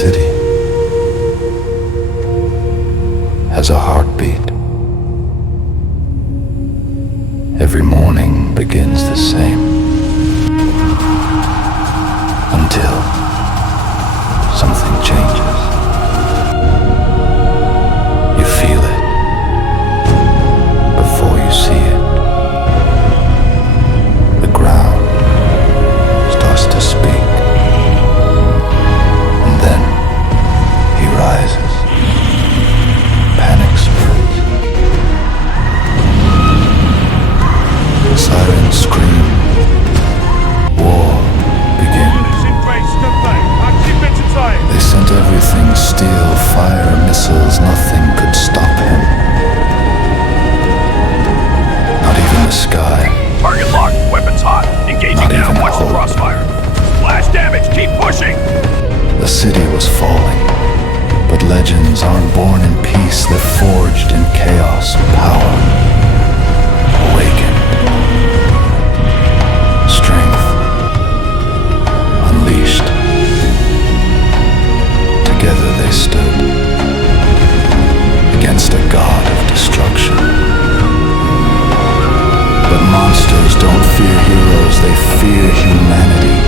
city has a heartbeat. Every morning begins the same, until something changes. You feel it before you see it. The ground starts to speak, and then he rises. Panic spreads. Sirens scream. War begins. They sent everything, steel, fire, missiles. Nothing could stop him. Not even the sky. Target locked, weapons hot. Engaging Not now, even watch the hope. crossfire. Splash damage, keep pushing! The city was falling, but legends aren't born in peace. They're forged in chaos. Power awakened. Strength unleashed. Together they stood against a god of destruction. But monsters don't fear heroes, they fear humanity.